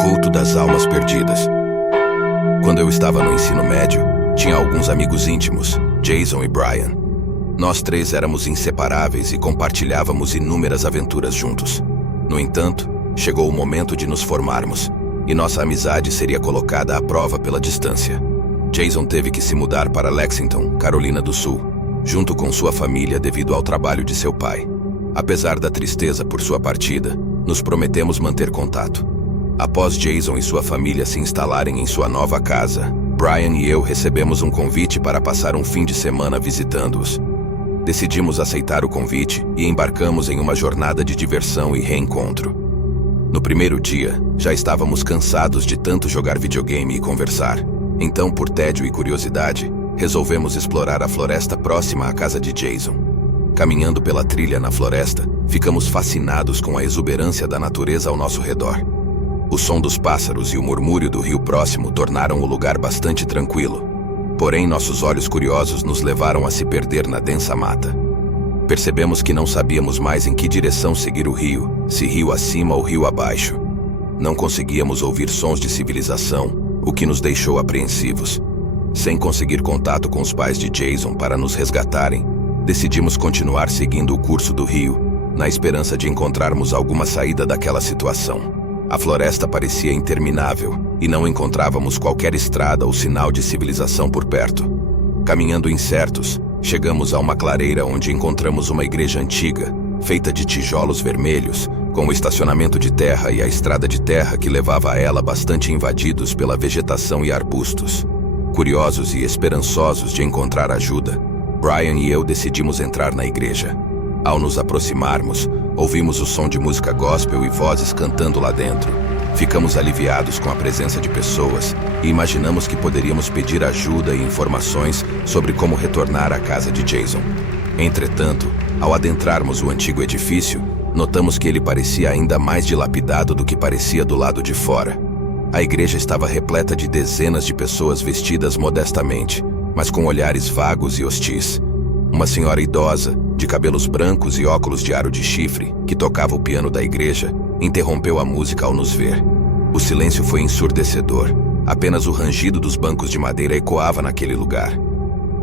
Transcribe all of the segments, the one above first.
Culto das Almas Perdidas. Quando eu estava no ensino médio, tinha alguns amigos íntimos, Jason e Brian. Nós três éramos inseparáveis e compartilhávamos inúmeras aventuras juntos. No entanto, chegou o momento de nos formarmos, e nossa amizade seria colocada à prova pela distância. Jason teve que se mudar para Lexington, Carolina do Sul, junto com sua família devido ao trabalho de seu pai. Apesar da tristeza por sua partida, nos prometemos manter contato. Após Jason e sua família se instalarem em sua nova casa, Brian e eu recebemos um convite para passar um fim de semana visitando-os. Decidimos aceitar o convite e embarcamos em uma jornada de diversão e reencontro. No primeiro dia, já estávamos cansados de tanto jogar videogame e conversar. Então, por tédio e curiosidade, resolvemos explorar a floresta próxima à casa de Jason. Caminhando pela trilha na floresta, ficamos fascinados com a exuberância da natureza ao nosso redor. O som dos pássaros e o murmúrio do rio próximo tornaram o lugar bastante tranquilo. Porém, nossos olhos curiosos nos levaram a se perder na densa mata. Percebemos que não sabíamos mais em que direção seguir o rio, se rio acima ou rio abaixo. Não conseguíamos ouvir sons de civilização, o que nos deixou apreensivos. Sem conseguir contato com os pais de Jason para nos resgatarem, decidimos continuar seguindo o curso do rio, na esperança de encontrarmos alguma saída daquela situação. A floresta parecia interminável e não encontrávamos qualquer estrada ou sinal de civilização por perto. Caminhando incertos, chegamos a uma clareira onde encontramos uma igreja antiga, feita de tijolos vermelhos, com o estacionamento de terra e a estrada de terra que levava a ela bastante invadidos pela vegetação e arbustos. Curiosos e esperançosos de encontrar ajuda, Brian e eu decidimos entrar na igreja. Ao nos aproximarmos, ouvimos o som de música gospel e vozes cantando lá dentro. Ficamos aliviados com a presença de pessoas e imaginamos que poderíamos pedir ajuda e informações sobre como retornar à casa de Jason. Entretanto, ao adentrarmos o antigo edifício, notamos que ele parecia ainda mais dilapidado do que parecia do lado de fora. A igreja estava repleta de dezenas de pessoas vestidas modestamente, mas com olhares vagos e hostis. Uma senhora idosa, de cabelos brancos e óculos de aro de chifre, que tocava o piano da igreja, interrompeu a música ao nos ver. O silêncio foi ensurdecedor. Apenas o rangido dos bancos de madeira ecoava naquele lugar.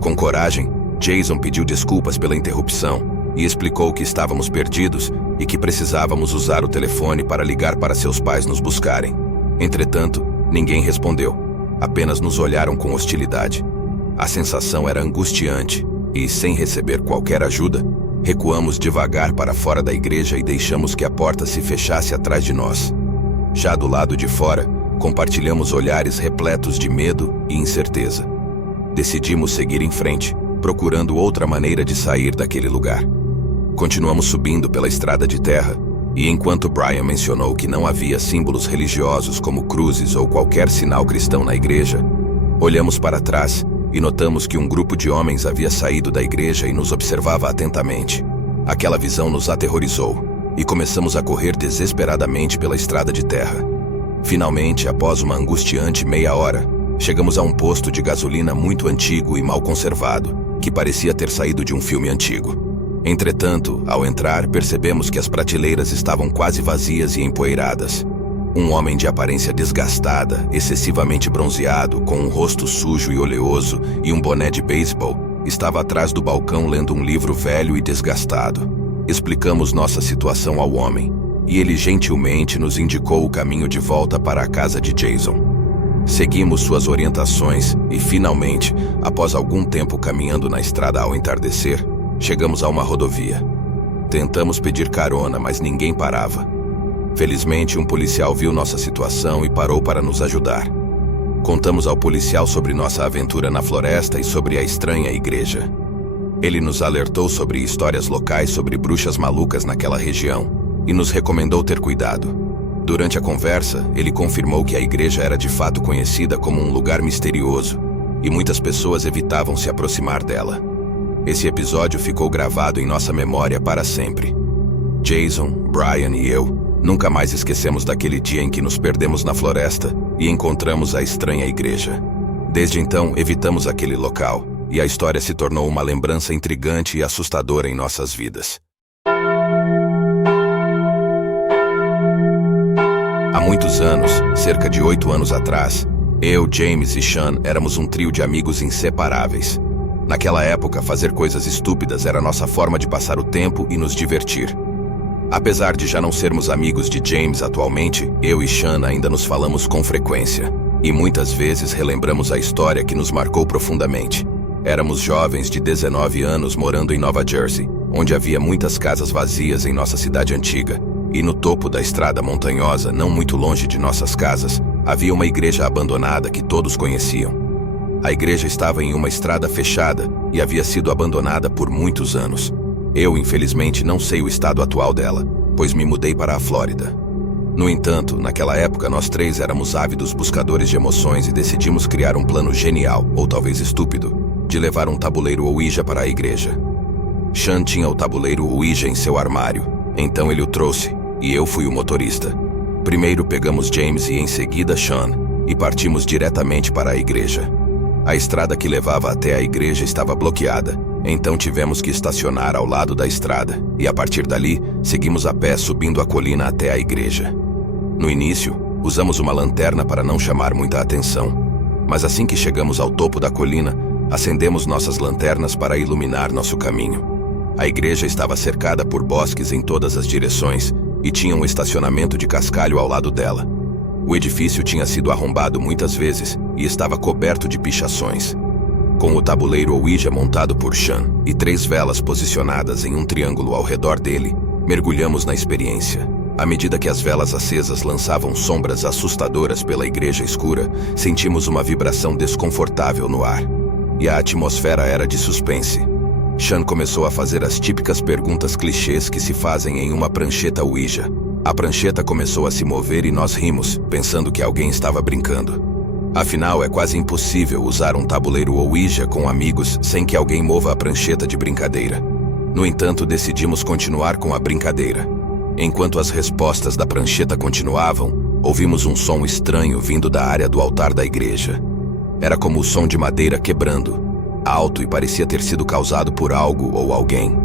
Com coragem, Jason pediu desculpas pela interrupção e explicou que estávamos perdidos e que precisávamos usar o telefone para ligar para seus pais nos buscarem. Entretanto, ninguém respondeu. Apenas nos olharam com hostilidade. A sensação era angustiante. E, sem receber qualquer ajuda, recuamos devagar para fora da igreja e deixamos que a porta se fechasse atrás de nós. Já do lado de fora, compartilhamos olhares repletos de medo e incerteza. Decidimos seguir em frente, procurando outra maneira de sair daquele lugar. Continuamos subindo pela estrada de terra, e enquanto Brian mencionou que não havia símbolos religiosos como cruzes ou qualquer sinal cristão na igreja, olhamos para trás e notamos que um grupo de homens havia saído da igreja e nos observava atentamente. Aquela visão nos aterrorizou e começamos a correr desesperadamente pela estrada de terra. Finalmente, após uma angustiante meia hora, chegamos a um posto de gasolina muito antigo e mal conservado, que parecia ter saído de um filme antigo. Entretanto, ao entrar, percebemos que as prateleiras estavam quase vazias e empoeiradas. Um homem de aparência desgastada, excessivamente bronzeado, com um rosto sujo e oleoso e um boné de beisebol, estava atrás do balcão lendo um livro velho e desgastado. Explicamos nossa situação ao homem, e ele gentilmente nos indicou o caminho de volta para a casa de Jason. Seguimos suas orientações e, finalmente, após algum tempo caminhando na estrada ao entardecer, chegamos a uma rodovia. Tentamos pedir carona, mas ninguém parava. Felizmente, um policial viu nossa situação e parou para nos ajudar. Contamos ao policial sobre nossa aventura na floresta e sobre a estranha igreja. Ele nos alertou sobre histórias locais sobre bruxas malucas naquela região e nos recomendou ter cuidado. Durante a conversa, ele confirmou que a igreja era de fato conhecida como um lugar misterioso e muitas pessoas evitavam se aproximar dela. Esse episódio ficou gravado em nossa memória para sempre. Jason, Brian e eu nunca mais esquecemos daquele dia em que nos perdemos na floresta e encontramos a estranha igreja. Desde então, evitamos aquele local, e a história se tornou uma lembrança intrigante e assustadora em nossas vidas. Há muitos anos, cerca de 8 anos atrás, eu, James e Sean éramos um trio de amigos inseparáveis. Naquela época, fazer coisas estúpidas era nossa forma de passar o tempo e nos divertir. Apesar de já não sermos amigos de James atualmente, eu e Sean ainda nos falamos com frequência. E muitas vezes relembramos a história que nos marcou profundamente. Éramos jovens de 19 anos morando em Nova Jersey, onde havia muitas casas vazias em nossa cidade antiga. E no topo da estrada montanhosa, não muito longe de nossas casas, havia uma igreja abandonada que todos conheciam. A igreja estava em uma estrada fechada e havia sido abandonada por muitos anos. Eu, infelizmente, não sei o estado atual dela, pois me mudei para a Flórida. No entanto, naquela época nós três éramos ávidos buscadores de emoções e decidimos criar um plano genial, ou talvez estúpido, de levar um tabuleiro Ouija para a igreja. Sean tinha o tabuleiro Ouija em seu armário, então ele o trouxe, e eu fui o motorista. Primeiro pegamos James e em seguida Sean, e partimos diretamente para a igreja. A estrada que levava até a igreja estava bloqueada, então tivemos que estacionar ao lado da estrada, e a partir dali, seguimos a pé subindo a colina até a igreja. No início, usamos uma lanterna para não chamar muita atenção, mas assim que chegamos ao topo da colina, acendemos nossas lanternas para iluminar nosso caminho. A igreja estava cercada por bosques em todas as direções e tinha um estacionamento de cascalho ao lado dela. O edifício tinha sido arrombado muitas vezes e estava coberto de pichações. Com o tabuleiro Ouija montado por Sean e 3 velas posicionadas em um triângulo ao redor dele, mergulhamos na experiência. À medida que as velas acesas lançavam sombras assustadoras pela igreja escura, sentimos uma vibração desconfortável no ar. E a atmosfera era de suspense. Sean começou a fazer as típicas perguntas clichês que se fazem em uma prancheta Ouija. A prancheta começou a se mover e nós rimos, pensando que alguém estava brincando. Afinal, é quase impossível usar um tabuleiro Ouija com amigos sem que alguém mova a prancheta de brincadeira. No entanto, decidimos continuar com a brincadeira. Enquanto as respostas da prancheta continuavam, ouvimos um som estranho vindo da área do altar da igreja. Era como o som de madeira quebrando, alto e parecia ter sido causado por algo ou alguém.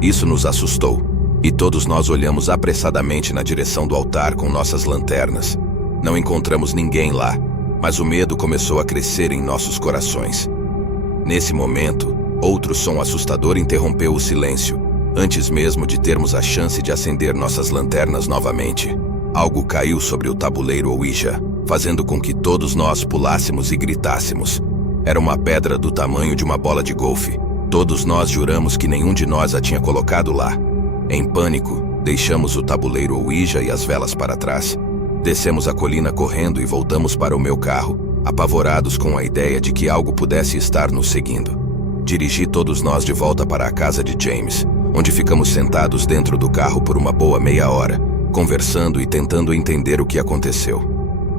Isso nos assustou, e todos nós olhamos apressadamente na direção do altar com nossas lanternas. Não encontramos ninguém lá, mas o medo começou a crescer em nossos corações. Nesse momento, outro som assustador interrompeu o silêncio, antes mesmo de termos a chance de acender nossas lanternas novamente. Algo caiu sobre o tabuleiro Ouija, fazendo com que todos nós pulássemos e gritássemos. Era uma pedra do tamanho de uma bola de golfe. Todos nós juramos que nenhum de nós a tinha colocado lá. Em pânico, deixamos o tabuleiro Ouija e as velas para trás. Descemos a colina correndo e voltamos para o meu carro, apavorados com a ideia de que algo pudesse estar nos seguindo. Dirigi todos nós de volta para a casa de James, onde ficamos sentados dentro do carro por uma boa meia hora, conversando e tentando entender o que aconteceu.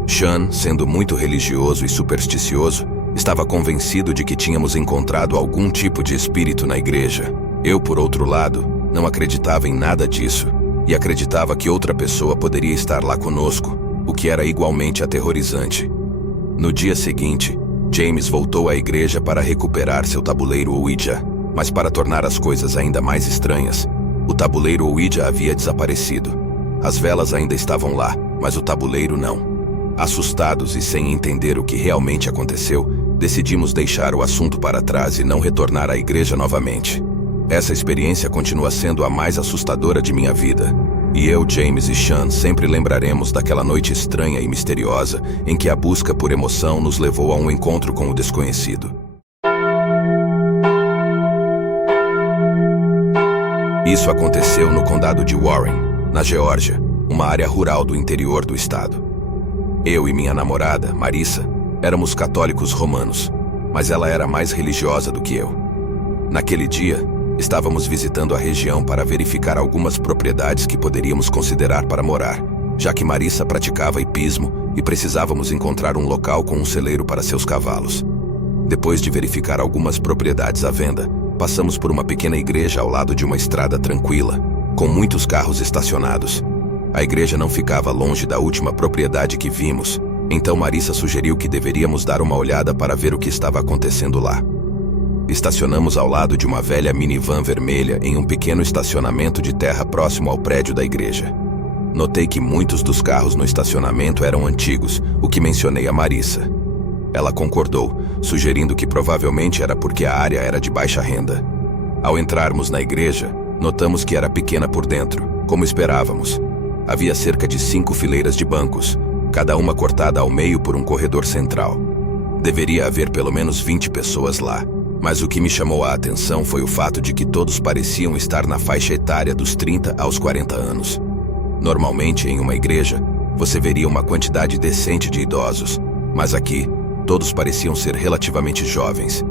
Sean, sendo muito religioso e supersticioso, estava convencido de que tínhamos encontrado algum tipo de espírito na igreja. Eu, por outro lado, não acreditava em nada disso e acreditava que outra pessoa poderia estar lá conosco, o que era igualmente aterrorizante. No dia seguinte, James voltou à igreja para recuperar seu tabuleiro Ouija, mas para tornar as coisas ainda mais estranhas, o tabuleiro Ouija havia desaparecido. As velas ainda estavam lá, mas o tabuleiro não. Assustados e sem entender o que realmente aconteceu, decidimos deixar o assunto para trás e não retornar à igreja novamente. Essa experiência continua sendo a mais assustadora de minha vida. E eu, James e Sean sempre lembraremos daquela noite estranha e misteriosa em que a busca por emoção nos levou a um encontro com o desconhecido. Isso aconteceu no condado de Warren, na Geórgia, uma área rural do interior do estado. Eu e minha namorada, Marissa, éramos católicos romanos, mas ela era mais religiosa do que eu. Naquele dia, estávamos visitando a região para verificar algumas propriedades que poderíamos considerar para morar, já que Marissa praticava hipismo e precisávamos encontrar um local com um celeiro para seus cavalos. Depois de verificar algumas propriedades à venda, passamos por uma pequena igreja ao lado de uma estrada tranquila, com muitos carros estacionados. A igreja não ficava longe da última propriedade que vimos, então Marissa sugeriu que deveríamos dar uma olhada para ver o que estava acontecendo lá. Estacionamos ao lado de uma velha minivan vermelha em um pequeno estacionamento de terra próximo ao prédio da igreja. Notei que muitos dos carros no estacionamento eram antigos, o que mencionei a Marissa. Ela concordou, sugerindo que provavelmente era porque a área era de baixa renda. Ao entrarmos na igreja, notamos que era pequena por dentro, como esperávamos. Havia cerca de 5 fileiras de bancos, cada uma cortada ao meio por um corredor central. Deveria haver pelo menos 20 pessoas lá, mas o que me chamou a atenção foi o fato de que todos pareciam estar na faixa etária dos 30 aos 40 anos. Normalmente, em uma igreja, você veria uma quantidade decente de idosos, mas aqui, todos pareciam ser relativamente jovens.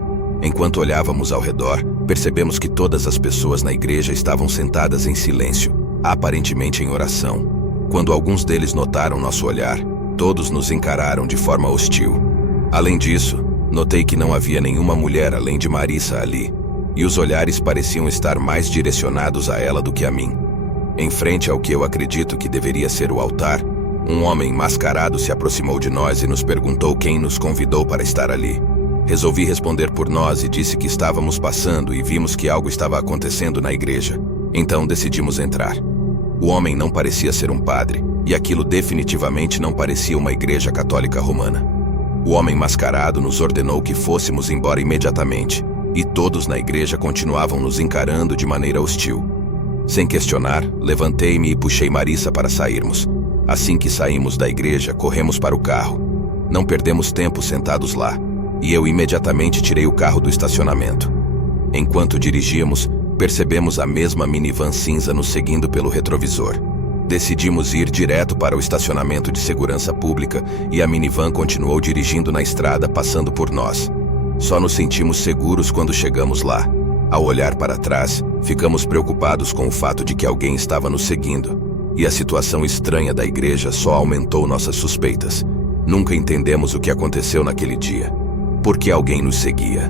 Enquanto olhávamos ao redor, percebemos que todas as pessoas na igreja estavam sentadas em silêncio, aparentemente em oração. Quando alguns deles notaram nosso olhar, todos nos encararam de forma hostil. Além disso, notei que não havia nenhuma mulher além de Marissa ali, e os olhares pareciam estar mais direcionados a ela do que a mim. Em frente ao que eu acredito que deveria ser o altar, um homem mascarado se aproximou de nós e nos perguntou quem nos convidou para estar ali. Resolvi responder por nós e disse que estávamos passando e vimos que algo estava acontecendo na igreja. Então decidimos entrar. O homem não parecia ser um padre, e aquilo definitivamente não parecia uma igreja católica romana. O homem mascarado nos ordenou que fôssemos embora imediatamente, e todos na igreja continuavam nos encarando de maneira hostil. Sem questionar, levantei-me e puxei Marissa para sairmos. Assim que saímos da igreja, corremos para o carro. Não perdemos tempo sentados lá, e eu imediatamente tirei o carro do estacionamento. Enquanto dirigíamos, percebemos a mesma minivan cinza nos seguindo pelo retrovisor. Decidimos ir direto para o estacionamento de segurança pública e a minivan continuou dirigindo na estrada, passando por nós. Só nos sentimos seguros quando chegamos lá. Ao olhar para trás, ficamos preocupados com o fato de que alguém estava nos seguindo. E a situação estranha da igreja só aumentou nossas suspeitas. Nunca entendemos o que aconteceu naquele dia. Por que alguém nos seguia?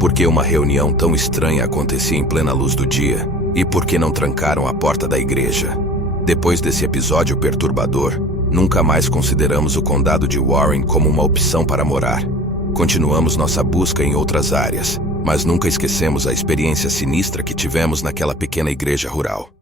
Por que uma reunião tão estranha acontecia em plena luz do dia? E por que não trancaram a porta da igreja? Depois desse episódio perturbador, nunca mais consideramos o condado de Warren como uma opção para morar. Continuamos nossa busca em outras áreas, mas nunca esquecemos a experiência sinistra que tivemos naquela pequena igreja rural.